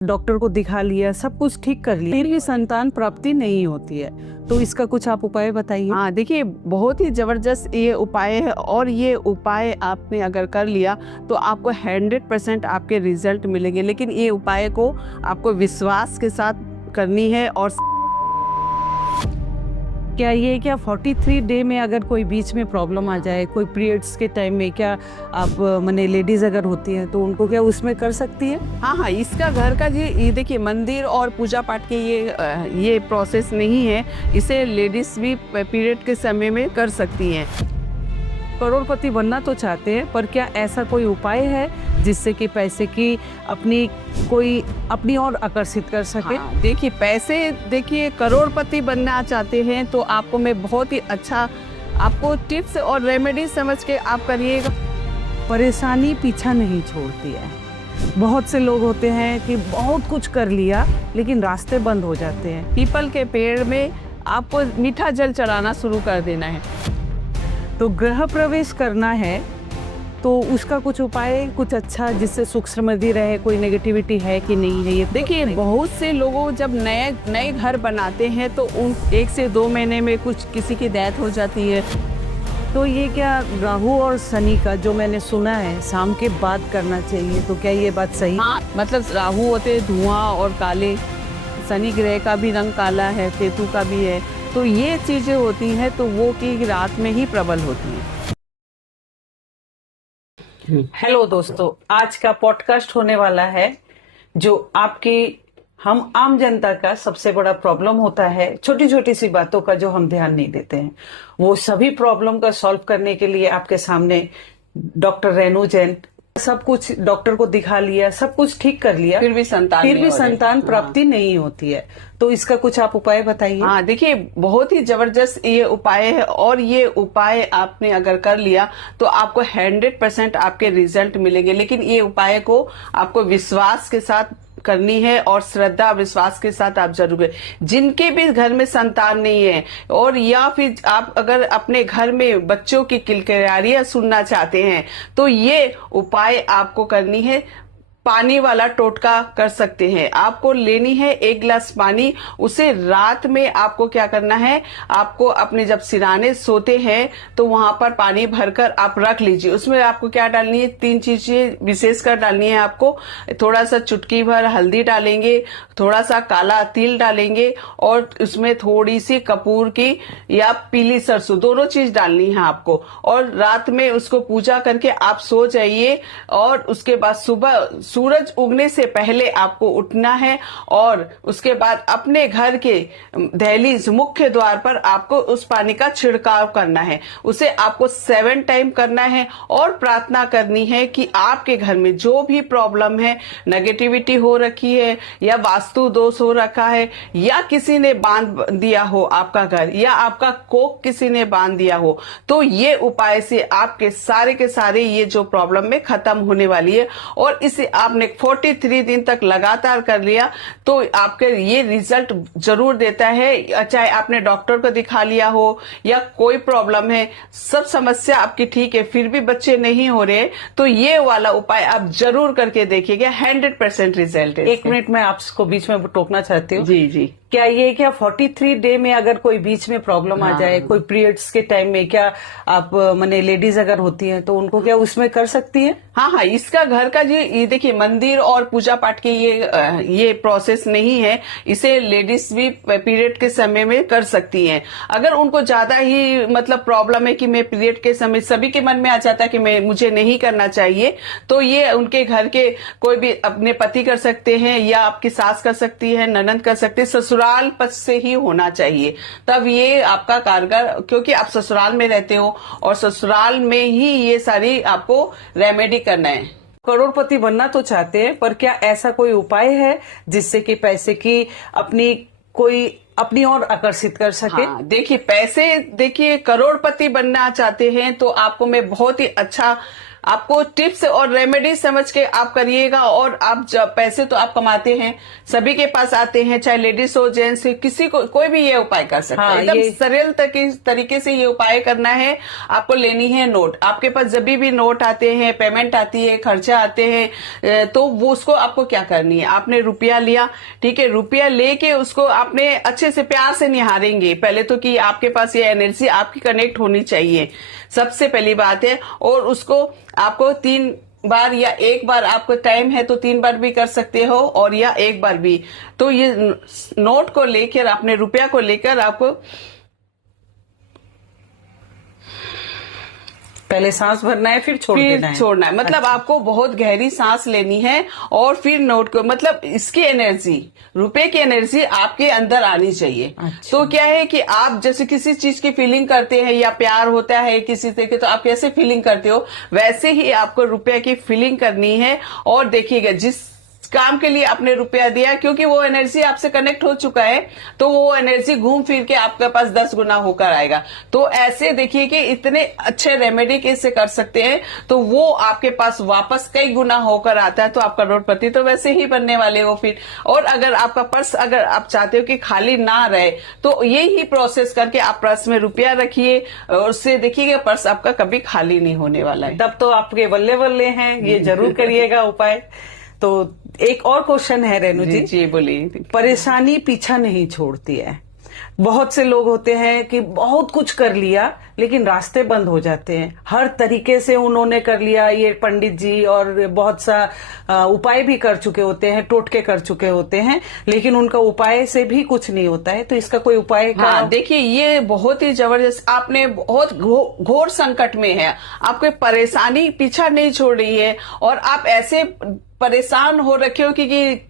Doctor को दिखा लिया, सब कुछ ठीक कर लिया, फिर भी संतान प्राप्ति नहीं होती है, तो इसका कुछ आप उपाय बताइए। हाँ देखिए, बहुत ही जबरदस्त ये उपाय है और ये उपाय आपने अगर कर लिया तो आपको 100% आपके रिजल्ट मिलेंगे। लेकिन ये उपाय को आपको विश्वास के साथ करनी है। और क्या 43 डे में अगर कोई बीच में प्रॉब्लम आ जाए, कोई पीरियड्स के टाइम में, क्या आप माने लेडीज अगर होती हैं तो उनको क्या उसमें कर सकती है? हाँ, इसका घर का ये देखिए, मंदिर और पूजा पाठ के ये प्रोसेस नहीं है। इसे लेडीज भी पीरियड के समय में कर सकती हैं। करोड़पति बनना तो चाहते हैं, पर क्या ऐसा कोई उपाय है जिससे कि पैसे की अपनी ओर आकर्षित कर सके? हाँ, देखिए करोड़पति बनना चाहते हैं तो आपको मैं बहुत ही अच्छा आपको टिप्स और रेमेडी समझ के आप करिएगा। परेशानी पीछा नहीं छोड़ती है। बहुत से लोग होते हैं कि बहुत कुछ कर लिया लेकिन रास्ते बंद हो जाते हैं। पीपल के पेड़ में आपको मीठा जल चढ़ाना शुरू कर देना है। तो गृह प्रवेश करना है तो उसका कुछ उपाय, कुछ अच्छा जिससे सुख समृद्धि रहे, कोई नेगेटिविटी है कि नहीं है? ये देखिए, बहुत से लोगों जब नए घर बनाते हैं तो उन 1 से 2 महीने में किसी की डेथ हो जाती है। तो ये क्या राहु और शनि का जो मैंने सुना है शाम के बाद करना चाहिए, तो क्या ये बात सही? हाँ, मतलब राहु होते हैं धुआं और काले, शनि ग्रह का भी रंग काला है, केतु का भी है। तो ये चीजें होती हैं तो वो की रात में ही प्रबल होती हैं। हेलो दोस्तों, आज का पॉडकास्ट होने वाला है जो हम आम जनता का सबसे बड़ा प्रॉब्लम होता है, छोटी छोटी सी बातों का जो हम ध्यान नहीं देते हैं। वो सभी प्रॉब्लम का सॉल्व करने के लिए आपके सामने डॉक्टर रेनू जैन, सब कुछ डॉक्टर को दिखा लिया, सब कुछ ठीक कर लिया, फिर भी संतान प्राप्ति नहीं होती है, तो इसका कुछ आप उपाय बताइए। हाँ देखिए, बहुत ही जबरदस्त ये उपाय है और ये उपाय आपने अगर कर लिया तो आपको 100% आपके रिजल्ट मिलेंगे। लेकिन ये उपाय को आपको विश्वास के साथ करनी है और श्रद्धा विश्वास के साथ आप जरूर करें। जिनके भी घर में संतान नहीं है और या फिर आप अगर अपने घर में बच्चों की किलकिलारियां सुनना चाहते हैं तो ये उपाय आपको करनी है। पानी वाला टोटका कर सकते हैं। आपको लेनी है 1 गिलास पानी, उसे रात में आपको क्या करना है, आपको अपने जब सिराने सोते हैं तो वहां पर पानी भरकर आप रख लीजिए। उसमें आपको क्या डालनी है, 3 चीजें विशेषकर डालनी है आपको। थोड़ा सा चुटकी भर हल्दी डालेंगे, थोड़ा सा काला तिल डालेंगे और उसमें थोड़ी सी कपूर की या पीली सरसों, दोनों चीज डालनी है आपको। और रात में उसको पूजा करके आप सो जाइए और उसके बाद सुबह सूरज उगने से पहले आपको उठना है और उसके बाद अपने घर के दहलीज मुख्य द्वार पर आपको उस पानी का छिड़काव करना है। उसे आपको 7 टाइम करना है और प्रार्थना करनी है कि आपके घर में जो भी प्रॉब्लम है, नेगेटिविटी हो रखी है या वास्तु दोष हो रखा है या किसी ने बांध दिया हो आपका घर या आपका कोख किसी ने बांध दिया हो, तो ये उपाय से आपके सारे के सारे ये जो प्रॉब्लम में खत्म होने वाली है। और इसे आपने 43 दिन तक लगातार कर लिया तो आपके ये रिजल्ट जरूर देता है। चाहे आपने डॉक्टर को दिखा लिया हो या कोई प्रॉब्लम है, सब समस्या आपकी ठीक है, फिर भी बच्चे नहीं हो रहे, तो ये वाला उपाय आप जरूर करके देखिएगा। 100% रिजल्ट है। 1 मिनट में आपको बीच में टोकना चाहती हूँ। जी। क्या 43 डे में अगर कोई बीच में प्रॉब्लम आ जाए, कोई पीरियड्स के टाइम में, क्या आप माने लेडीज अगर होती हैं तो उनको क्या उसमें कर सकती है? हाँ, इसका घर का ये देखिए, मंदिर और पूजा पाठ के ये प्रोसेस नहीं है। इसे लेडीज भी पीरियड के समय में कर सकती हैं। अगर उनको ज्यादा ही मतलब प्रॉब्लम है कि मैं पीरियड के समय, सभी के मन में आ जाता है कि मुझे नहीं करना चाहिए, तो ये उनके घर के कोई भी अपने पति कर सकते हैं या आपकी सास कर सकती है, ननद कर सकती है। ससुराल पक्ष से ही होना चाहिए, तब ये आपका कारगर, क्योंकि आप ससुराल में रहते हो और ससुराल में ही ये सारी आपको रेमेडी करना है। करोड़पति बनना तो चाहते हैं, पर क्या ऐसा कोई उपाय है जिससे कि पैसे की अपनी ओर आकर्षित कर सके? हाँ, देखिए करोड़पति बनना चाहते हैं तो आपको मैं बहुत ही अच्छा आपको टिप्स और रेमेडी समझ के आप करिएगा। और आप जब पैसे तो आप कमाते हैं, सभी के पास आते हैं, चाहे लेडीज हो जेंट्स, किसी को कोई भी ये उपाय कर सकता है। एकदम सरल तरीके से ये उपाय करना है। आपको लेनी है नोट। आपके पास जब भी नोट आते हैं, पेमेंट आती है, खर्चा आते हैं, तो वो उसको आपको क्या करनी है, आपने रुपया लिया, ठीक है, रुपया लेके उसको आपने अच्छे से प्यार से निहारेंगे पहले तो, कि आपके पास ये एनर्जी आपकी कनेक्ट होनी चाहिए, सबसे पहली बात है। और उसको आपको 3 बार या 1 बार, आपको टाइम है तो 3 बार भी कर सकते हो, और या 1 बार भी। तो ये नोट को लेकर, आपने रुपया को लेकर आपको पहले सांस भरना है, फिर देना है। छोड़ना है। मतलब आपको बहुत गहरी सांस लेनी है, और फिर नोट को, मतलब इसकी एनर्जी, रुपए की एनर्जी आपके अंदर आनी चाहिए। अच्छा। तो क्या है कि आप जैसे किसी चीज की फीलिंग करते हैं, या प्यार होता है किसी से, तो आप कैसे फीलिंग करते हो, वैसे ही आपको रुपए की फीलिंग करनी है। और देखिएगा, जिस काम के लिए आपने रुपया दिया, क्योंकि वो एनर्जी आपसे कनेक्ट हो चुका है, तो वो एनर्जी घूम फिर के आपके पास 10 गुना होकर आएगा। तो ऐसे देखिए कि इतने अच्छे रेमेडी कैसे कर सकते हैं, तो वो आपके पास वापस कई गुना होकर आता है। तो आप करोड़पति तो वैसे ही बनने वाले हो फिर। और अगर आपका पर्स, अगर आप चाहते हो कि खाली ना रहे, तो यही प्रोसेस करके आप पर्स में रुपया रखिए, और उससे देखिएगा पर्स आपका कभी खाली नहीं होने वाला है। तब तो आपके बल्ले बल्ले हैं, ये जरूर करिएगा उपाय। तो एक और क्वेश्चन है रेणु जी। जी बोलिए। परेशानी पीछा नहीं छोड़ती है। बहुत से लोग होते हैं कि बहुत कुछ कर लिया, लेकिन रास्ते बंद हो जाते हैं। हर तरीके से उन्होंने कर लिया, ये पंडित जी और बहुत सा उपाय भी कर चुके होते हैं, टोटके कर चुके होते हैं, लेकिन उनका उपाय से भी कुछ नहीं होता है। तो इसका कोई उपाय का? हाँ, देखिए ये बहुत ही जबरदस्त, आपने बहुत घोर संकट में है, आपको परेशानी पीछा नहीं छोड़ रही है, और आप ऐसे परेशान हो रखे हो कि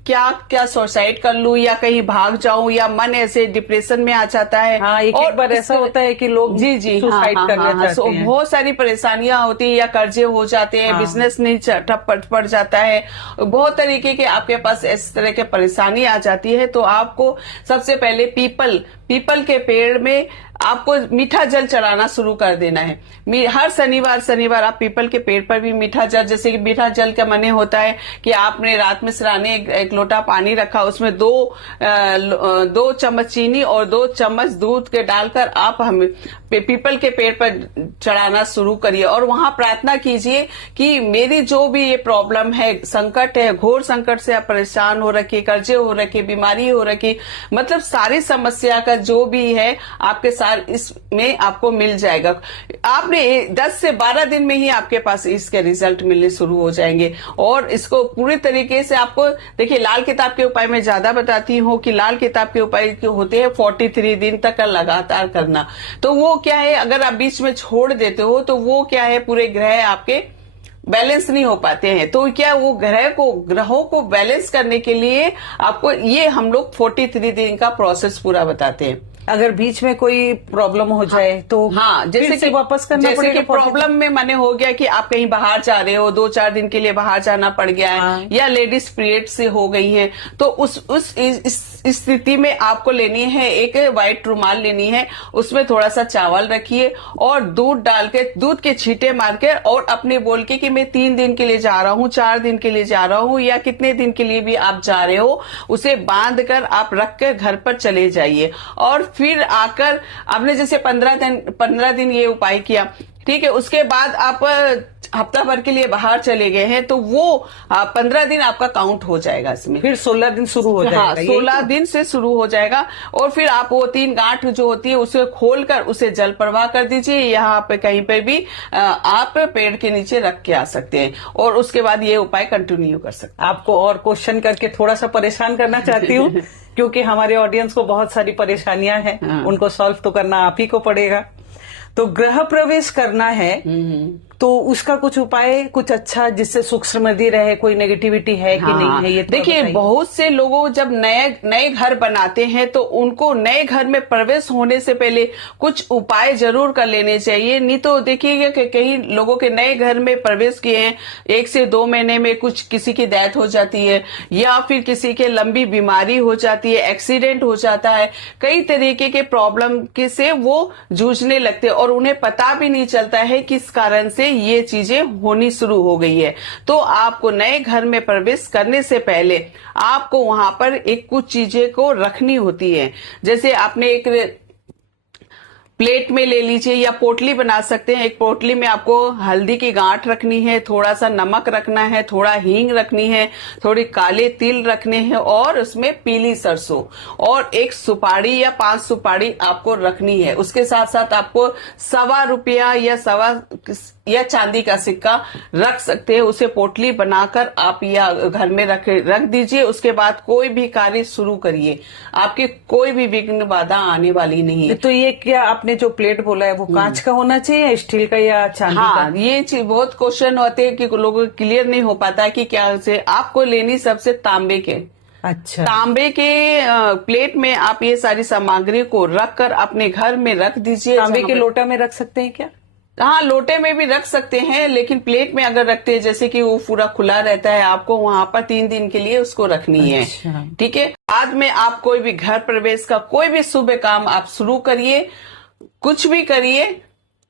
क्या क्या सुसाइड कर लूं, या कहीं भाग जाऊं, या मन ऐसे डिप्रेशन में आ जाता है। हाँ, एक बार ऐसा होता है कि लोग सुसाइड करना चाहते हैं। बहुत सारी परेशानियां होती है, या कर्जे हो जाते हैं, बिजनेस नहीं ठप पड़ जाता है, बहुत तरीके के आपके पास इस तरह के परेशानी आ जाती है। तो आपको सबसे पहले पीपल के पेड़ में आपको मीठा जल चढ़ाना शुरू कर देना है। हर शनिवार आप पीपल के पेड़ पर भी मीठा जल, जैसे कि मीठा जल का माने होता है कि आपने रात में सिराने एक लोटा पानी रखा, उसमें 2 चम्मच चीनी और 2 चम्मच दूध के डालकर आप हमें पीपल के पेड़ पर चढ़ाना शुरू करिए, और वहां प्रार्थना कीजिए कि मेरी जो भी ये प्रॉब्लम है, संकट है, घोर संकट से आप परेशान हो रखी, कर्जे हो रखे, बीमारी हो रखी, मतलब सारी समस्या का जो भी है आपके साथ इसमें आपको मिल जाएगा। आपने 10 से 12 दिन में ही आपके पास इसके रिजल्ट मिलने शुरू हो जाएंगे। और इसको पूरी तरीके से आपको देखिए, लाल किताब के उपाय में ज्यादा बताती हूँ कि लाल किताब के उपाय होते हैं 43 दिन तक का लगातार करना। तो वो क्या है, अगर आप बीच में छोड़ देते हो तो वो क्या है, पूरे ग्रह आपके बैलेंस नहीं हो पाते हैं। तो क्या वो ग्रहों को बैलेंस करने के लिए आपको ये हम लोग 43 दिन का प्रोसेस पूरा बताते हैं। अगर बीच में कोई प्रॉब्लम हो जाए तो जैसे कि वापस करना पड़ेगा। जैसे कि प्रॉब्लम में माने हो गया कि आप कहीं बाहर जा रहे हो, 2-4 दिन के लिए बाहर जाना पड़ गया है, या लेडीज पीरियड से हो गई है, तो उस स्थिति में आपको लेनी है एक व्हाइट रुमाल लेनी है, उसमें थोड़ा सा चावल रखिए और दूध डाल के, दूध के छींटे मार के, और अपने बोल के कि मैं 3 दिन के लिए जा रहा हूँ, 4 दिन के लिए जा रहा हूँ, या कितने दिन के लिए भी आप जा रहे हो, उसे बांध कर आप रख कर घर पर चले जाइए। और फिर आकर आपने जैसे 15 दिन ये उपाय किया, ठीक है, उसके बाद आप हफ्ता भर के लिए बाहर चले गए हैं, तो वो 15 दिन आपका काउंट हो जाएगा इसमें। फिर 16 दिन शुरू हो जाएगा। हाँ, 16 दिन से शुरू हो जाएगा। और फिर आप वो 3 गांठ जो होती है उसे खोलकर उसे जल प्रवाह कर दीजिए। यहाँ पे कहीं पे भी आप पेड़ के नीचे रख के आ सकते हैं, और उसके बाद ये उपाय कंटिन्यू कर सकते हैं। आपको और क्वेश्चन करके थोड़ा सा परेशान करना चाहती हूँ क्योंकि हमारे ऑडियंस को बहुत सारी परेशानियां हैं, उनको सॉल्व तो करना आप ही को पड़ेगा। तो गृह प्रवेश करना है तो उसका कुछ उपाय, कुछ अच्छा जिससे सुख समृद्धि रहे, कोई नेगेटिविटी है कि नहीं है, ये देखिए बहुत से लोगों जब नए घर बनाते हैं तो उनको नए घर में प्रवेश होने से पहले कुछ उपाय जरूर कर लेने चाहिए। नहीं तो देखिएगा कि कई लोगों के नए घर में प्रवेश किए हैं, 1 से 2 महीने में कुछ किसी की डेथ हो जाती है, या फिर किसी के लंबी बीमारी हो जाती है, एक्सीडेंट हो जाता है, कई तरीके के प्रॉब्लम के से वो जूझने लगते हैं और उन्हें पता भी नहीं चलता है किस कारण से ये चीजें होनी शुरू हो गई है। तो आपको नए घर में प्रवेश करने से पहले आपको वहां पर एक कुछ चीजें को रखनी होती है। जैसे आपने एक प्लेट में ले लीजिए या पोटली बना सकते हैं। एक पोटली में आपको हल्दी की गांठ रखनी है, थोड़ा सा नमक रखना है, थोड़ा हींग रखनी है, थोड़ी काले तिल रखने हैं और उसमें पीली सरसों और एक सुपारी या 5 सुपारी आपको रखनी है। उसके साथ साथ आपको ₹1.25 या चांदी का सिक्का रख सकते हैं। उसे पोटली बनाकर आप या घर में रख दीजिए। उसके बाद कोई भी कार्य शुरू करिए, आपके कोई भी विघ्न बाधा आने वाली नहीं है। तो ये क्या आपने जो प्लेट बोला है वो कांच का होना चाहिए या स्टील का या चांदी का? हाँ, ये चीज बहुत क्वेश्चन होते हैं कि लोगों को क्लियर नहीं हो पाता है कि क्या से आपको लेनी सबसे तांबे के। अच्छा, तांबे के प्लेट में आप ये सारी सामग्री को रखकर अपने घर में रख दीजिए। तांबे के लोटा में रख सकते हैं क्या? हाँ, लोटे में भी रख सकते हैं, लेकिन प्लेट में अगर रखते हैं जैसे कि वो पूरा खुला रहता है, आपको वहां पर 3 दिन के लिए उसको रखनी है। अच्छा। ठीक है। बाद में आप कोई भी घर प्रवेश का कोई भी शुभ काम आप शुरू करिए, कुछ भी करिए,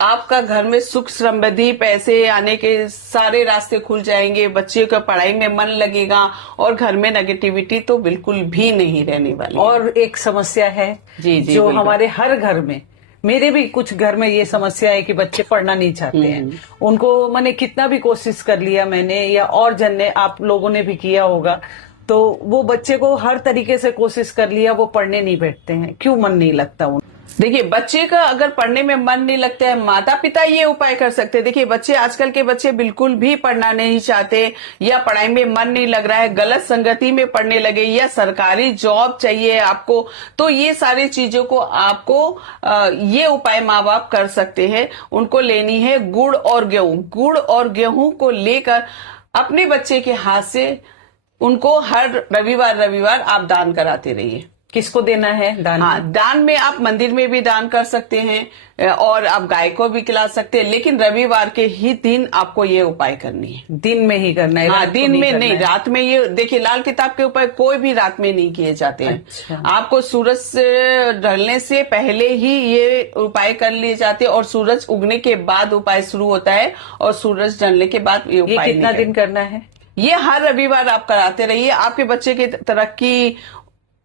आपका घर में सुख समृद्धि पैसे आने के सारे रास्ते खुल जाएंगे, बच्चे का पढ़ाई में मन लगेगा और घर में नेगेटिविटी तो बिल्कुल भी नहीं रहने वाली। और एक समस्या है जी, जो बिल्कुल। हमारे हर घर में, मेरे भी कुछ घर में ये समस्या है कि बच्चे पढ़ना नहीं चाहते हैं। उनको मैंने कितना भी कोशिश कर लिया, मैंने या और जन ने, आप लोगों ने भी किया होगा, तो वो बच्चे को हर तरीके से कोशिश कर लिया, वो पढ़ने नहीं बैठते हैं। क्यों मन नहीं लगता उनको? देखिए, बच्चे का अगर पढ़ने में मन नहीं लगता है, माता पिता ये उपाय कर सकते हैं। देखिए, बच्चे आजकल के बच्चे बिल्कुल भी पढ़ना नहीं चाहते या पढ़ाई में मन नहीं लग रहा है, गलत संगति में पढ़ने लगे या सरकारी जॉब चाहिए आपको, तो ये सारी चीजों को आपको ये उपाय माँ बाप कर सकते हैं। उनको लेनी है गुड़ और गेहूं को लेकर अपने बच्चे के हाथ से उनको हर रविवार आप दान कराते रहिए। किसको देना है दान? हाँ, दान में आप मंदिर में भी दान कर सकते हैं और आप गाय को भी खिला सकते हैं, लेकिन रविवार के ही दिन आपको ये उपाय करनी है। दिन में ही करना है? हाँ, रात को दिन में नहीं, करना है? रात में ये देखिए, लाल किताब के उपाय कोई भी रात में नहीं किए जाते हैं। अच्छा। आपको सूरज से ढलने से पहले ही ये उपाय कर लिए जाते हैं और सूरज उगने के बाद उपाय शुरू होता है और सूरज ढलने के बाद ये उपाय कितना दिन करना है? ये हर रविवार आप कराते रहिए। आपके बच्चे की तरक्की,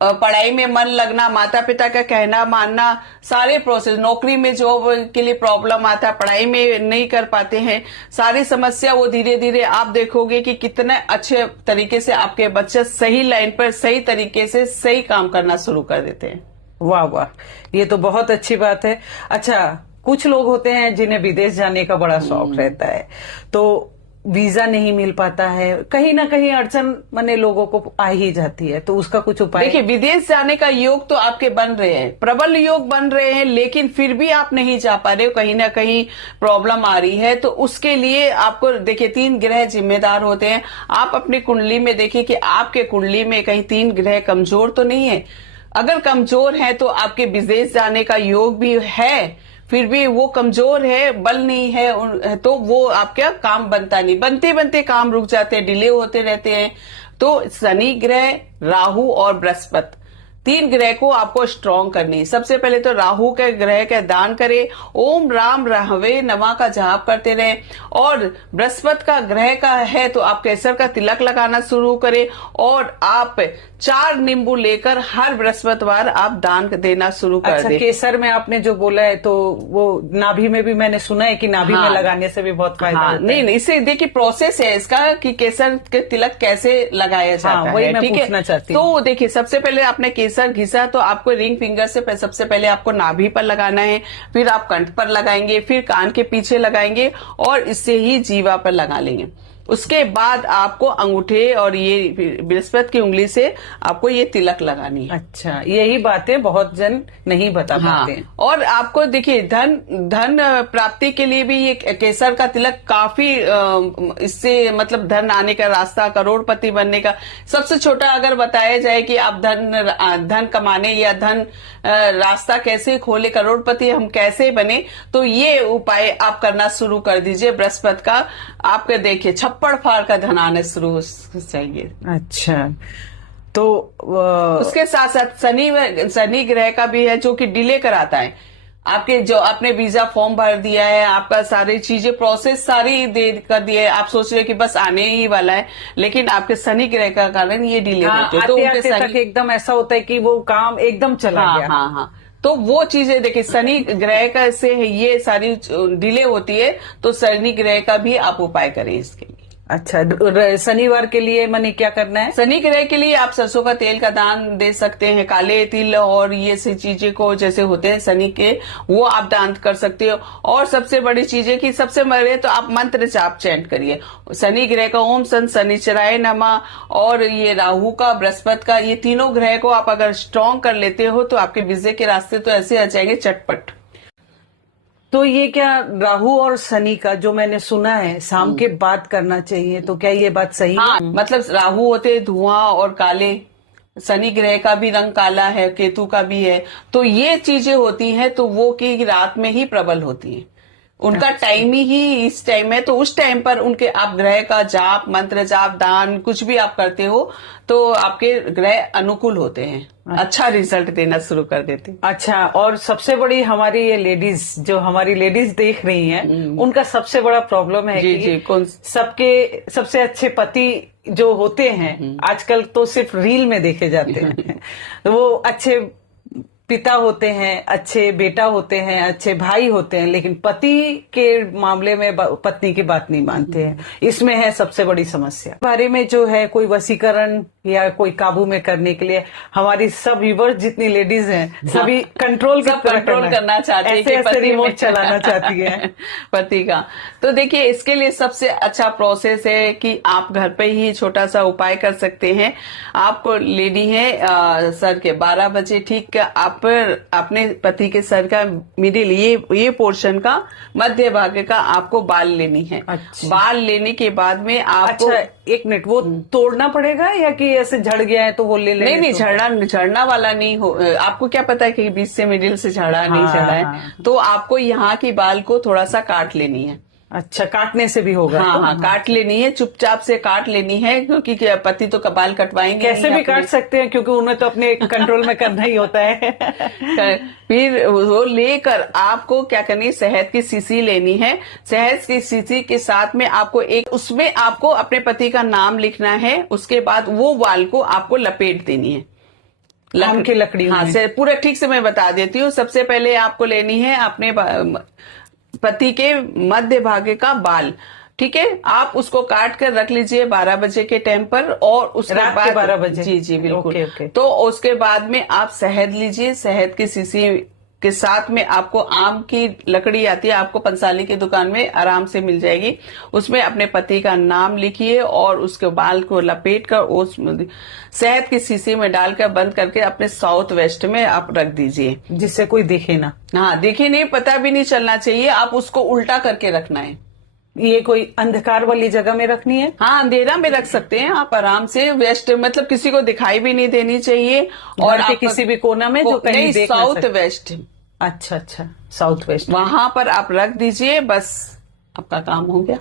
पढ़ाई में मन लगना, माता पिता का कहना मानना, सारे प्रोसेस, नौकरी में जॉब के लिए प्रॉब्लम आता है, पढ़ाई में नहीं कर पाते हैं, सारी समस्या वो धीरे धीरे आप देखोगे कि कितने अच्छे तरीके से आपके बच्चे सही लाइन पर सही तरीके से सही काम करना शुरू कर देते हैं। वाह वाह, ये तो बहुत अच्छी बात है। अच्छा, कुछ लोग होते हैं जिन्हें विदेश जाने का बड़ा शौक रहता है, तो वीजा नहीं मिल पाता है, कहीं ना कहीं अड़चन मने लोगों को आ ही जाती है, तो उसका कुछ उपाय? देखिए, विदेश जाने का योग तो आपके बन रहे हैं, प्रबल योग बन रहे हैं, लेकिन फिर भी आप नहीं जा पा रहे हो, कहीं ना कहीं प्रॉब्लम आ रही है। तो उसके लिए आपको देखिए 3 ग्रह जिम्मेदार होते हैं। आप अपनी कुंडली में देखिए कि आपके कुंडली में कहीं 3 ग्रह कमजोर तो नहीं है। अगर कमजोर है तो आपके विदेश जाने का योग भी है, फिर भी वो कमजोर है, बल नहीं है, तो वो आपका काम बनता नहीं, बनते बनते काम रुक जाते हैं, डिले होते रहते हैं। तो शनि ग्रह, राहु और बृहस्पति, 3 ग्रह को आपको स्ट्रॉन्ग करनी है। सबसे पहले तो राहु के ग्रह का दान करें, ओम राम रहवे नमा का जाप करते रहें, और बृहस्पति का ग्रह का है तो आप केसर का तिलक लगाना शुरू करें और आप 4 नींबू लेकर हर बृहस्पतिवार आप दान देना शुरू कर अच्छा, दें। केसर में आपने जो बोला है, तो वो नाभि में भी मैंने सुना है कि नाभि में लगाने से भी बहुत फायदा होता है। नहीं, इसे देखिए प्रोसेस है इसका कि केसर के तिलक कैसे लगाया जाता वही है। मैं ठीक पूछना है, चाहती हूँ। तो देखिए, सबसे पहले आपने केसर घिसा तो आपको रिंग फिंगर से सबसे पहले आपको नाभि पर लगाना है, फिर आप कंठ पर लगाएंगे, फिर कान के पीछे लगाएंगे और इससे ही जीवा पर लगा लेंगे। उसके बाद आपको अंगूठे और ये बृहस्पति की उंगली से आपको ये तिलक लगानी है। अच्छा, यही बातें बहुत जन नहीं बता पाते हैं। और आपको देखिए धन प्राप्ति के लिए भी ये केसर का तिलक काफी इससे मतलब धन आने का रास्ता, करोड़पति बनने का। सबसे छोटा अगर बताया जाए कि आप धन कमाने या धन रास्ता कैसे खोले, करोड़पति हम कैसे बने, तो ये उपाय आप करना शुरू कर दीजिए बृहस्पति का। आपके देखिए छप्पड़ फाड़ का धन आने शुरू हो चाहिए। अच्छा, तो उसके साथ साथ शनि ग्रह का भी है जो कि डिले कराता है। आपके जो आपने वीजा फॉर्म भर दिया है, आपका सारी चीजें प्रोसेस सारी दे कर दिए है, आप सोच रहे हैं कि बस आने ही वाला है, लेकिन आपके शनि ग्रह का कारण ये डिले होते हैं। तो आते उनके आते तक एकदम ऐसा होता है कि वो काम एकदम चला हाँ गया। हाँ हाँ, तो वो चीजें देखिए, शनि ग्रह का से ये सारी डिले होती है, तो शनि ग्रह का भी आप उपाय करें इसके लिए। अच्छा, शनिवार के लिए मनी क्या करना है? शनि ग्रह के लिए आप सरसों का तेल का दान दे सकते हैं, काले तिल और ये सी चीजें को जैसे होते हैं शनि के, वो आप दान कर सकते हो। और सबसे बड़ी चीज है कि सबसे बड़े तो आप मंत्र जाप चैंट करिए शनि ग्रह का, ओम सन शनिचराय नमः, और ये राहु का, बृहस्पति का, ये तीनों ग्रह को आप अगर स्ट्रॉन्ग कर लेते हो तो आपके विजय के रास्ते तो ऐसे आ जाएंगे चटपट। तो ये क्या राहु और शनि का जो मैंने सुना है शाम के बाद करना चाहिए, तो क्या ये बात सही हाँ, है? मतलब राहु होते हैं धुआं और काले, शनि ग्रह का भी रंग काला है, केतु का भी है, तो ये चीजें होती हैं तो वो की रात में ही प्रबल होती हैं। उनका टाइम ही इस टाइम है, तो उस टाइम पर उनके आप ग्रह का जाप, मंत्र जाप, दान कुछ भी आप करते हो तो आपके ग्रह अनुकूल होते हैं, अच्छा रिजल्ट देना शुरू कर देते हैं। अच्छा, और सबसे बड़ी हमारी ये लेडीज, जो हमारी लेडीज देख रही हैं, उनका सबसे बड़ा प्रॉब्लम है जी कि जी, कौन सबके सबसे अच्छे पति जो होते हैं आजकल तो सिर्फ रील में देखे जाते हैं। वो अच्छे पिता होते हैं, अच्छे बेटा होते हैं, अच्छे भाई होते हैं, लेकिन पति के मामले में पत्नी की बात नहीं मानते हैं। इसमें है सबसे बड़ी समस्या। बारे में जो है कोई वशीकरण या कोई काबू में करने के लिए हमारी सब व्यूवर्स जितनी लेडीज हैं सभी कंट्रोल करना चाहती है, ऐसे रिमोट चलाना चाहती है पति का। तो देखिए, इसके लिए सबसे अच्छा प्रोसेस है कि आप घर पे ही छोटा सा उपाय कर सकते हैं। आपको लेडी है सर के 12 बजे ठीक आप अपने पति के सर का मिडिल ये पोर्शन का मध्य भाग का आपको बाल लेनी है। अच्छा। बाल लेने के बाद में आपको, अच्छा, एक मिनट, वो तोड़ना पड़ेगा या कि ऐसे झड़ गया है तो वो ले लेंगे? नहीं, झड़ना वाला नहीं हो। आपको क्या पता है कि बीच से मिडिल से झड़ा नहीं झड़ा है? हाँ। तो आपको यहाँ की बाल को थोड़ा सा काट लेनी है। अच्छा, काटने से भी होगा? हाँ हाँ, काट लेनी है, चुपचाप से काट लेनी है, क्योंकि पति तो बाल कटवाएंगे कैसे भी काट सकते हैं, क्योंकि उन्हें तो अपने कंट्रोल में करना ही होता है। फिर वो लेकर आपको क्या करनी है, शहद की शीशी लेनी है। शहद की शीशी के साथ में आपको उसमें आपको अपने पति का नाम लिखना है। उसके बाद वो बाल को आपको लपेट देनी है आम की लकड़ी। हाँ, से पूरा ठीक से मैं बता देती हूँ। सबसे पहले आपको लेनी है अपने पति के मध्य भाग का बाल, ठीक है, आप उसको काट कर रख लीजिए 12 बजे के टाइम पर, और उसके बाद 12 बजे? जी जी बिल्कुल। ओके। तो उसके बाद में आप शहद लीजिए, शहद की शीशी के साथ में आपको आम की लकड़ी आती है, आपको पंसाली की दुकान में आराम से मिल जाएगी। उसमें अपने पति का नाम लिखिए और उसके बाल को लपेट कर उस शहद की शीशी में डालकर बंद करके अपने साउथ वेस्ट में आप रख दीजिए, जिससे कोई देखे ना। हाँ, देखे नहीं, पता भी नहीं चलना चाहिए। आप उसको उल्टा करके रखना है। ये कोई अंधकार वाली जगह में रखनी है? हाँ, अंधेरा में रख सकते हैं आप आराम से। वेस्ट मतलब किसी को दिखाई भी नहीं देनी चाहिए, और आप किसी भी कोना में जो कहीं देख ना साउथ सके। वेस्ट। अच्छा, साउथ वेस्ट, वहां पर आप रख दीजिए, बस आपका काम हो गया।